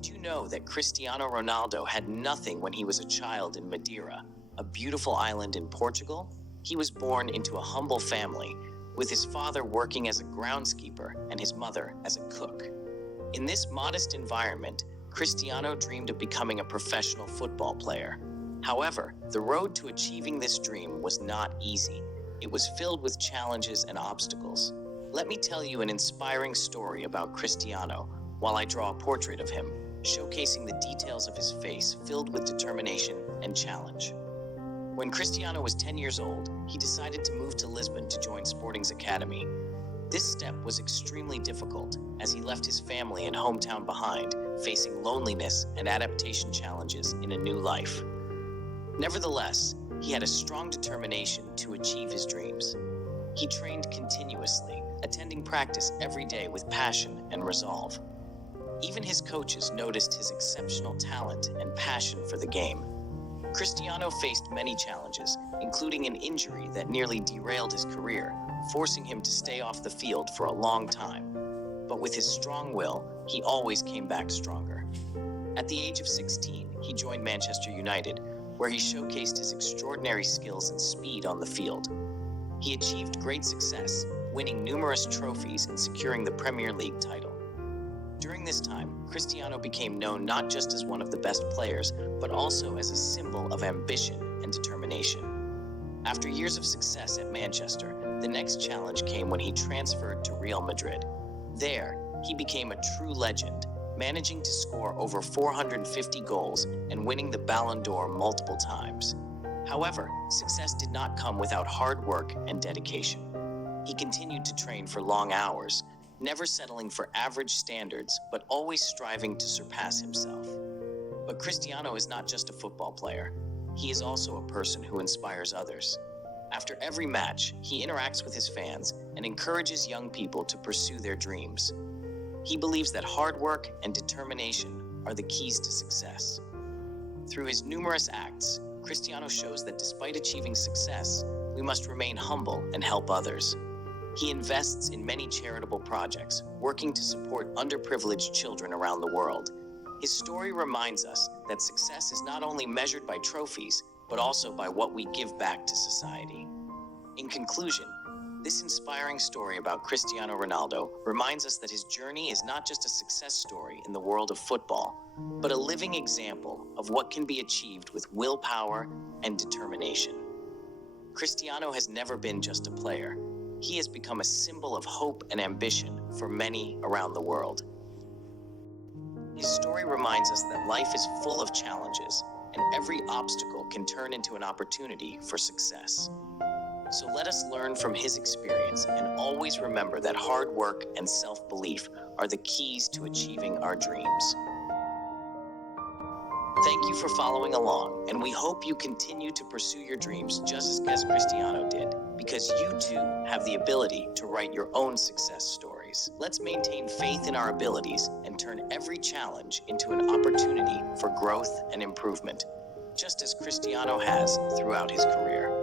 Did you know that Cristiano Ronaldo had nothing when he was a child in Madeira, a beautiful island in Portugal? He was born into a humble family, with his father working as a groundskeeper and his mother as a cook. In this modest environment, Cristiano dreamed of becoming a professional football player. However, the road to achieving this dream was not easy. It was filled with challenges and obstacles. Let me tell you an inspiring story about Cristiano while I draw a portrait of him, showcasing the details of his face filled with determination and challenge. When Cristiano was 10 years old, he decided to move to Lisbon to join Sporting's academy. This step was extremely difficult, as he left his family and hometown behind, facing loneliness and adaptation challenges in a new life. Nevertheless, he had a strong determination to achieve his dreams. He trained continuously, attending practice every day with passion and resolve. Even his coaches noticed his exceptional talent and passion for the game. Cristiano faced many challenges, including an injury that nearly derailed his career, forcing him to stay off the field for a long time. But with his strong will, he always came back stronger. At the age of 16, he joined Manchester United, where he showcased his extraordinary skills and speed on the field. He achieved great success, winning numerous trophies and securing the Premier League title. During this time, Cristiano became known not just as one of the best players, but also as a symbol of ambition and determination. After years of success at Manchester, the next challenge came when he transferred to Real Madrid. There, he became a true legend, managing to score over 450 goals and winning the Ballon d'Or multiple times. However, success did not come without hard work and dedication. He continued to train for long hours, never settling for average standards, but always striving to surpass himself. But Cristiano is not just a football player. He is also a person who inspires others. After every match, he interacts with his fans and encourages young people to pursue their dreams. He believes that hard work and determination are the keys to success. Through his numerous acts, Cristiano shows that despite achieving success, we must remain humble and help others. He invests in many charitable projects, working to support underprivileged children around the world. His story reminds us that success is not only measured by trophies, but also by what we give back to society. In conclusion, this inspiring story about Cristiano Ronaldo reminds us that his journey is not just a success story in the world of football, but a living example of what can be achieved with willpower and determination. Cristiano has never been just a player. He has become a symbol of hope and ambition for many around the world. His story reminds us that life is full of challenges, and every obstacle can turn into an opportunity for success. So let us learn from his experience and always remember that hard work and self-belief are the keys to achieving our dreams. Thank you for following along, and we hope you continue to pursue your dreams just as Cristiano did, because you too have the ability to write your own success stories. Let's maintain faith in our abilities and turn every challenge into an opportunity for growth and improvement, just as Cristiano has throughout his career.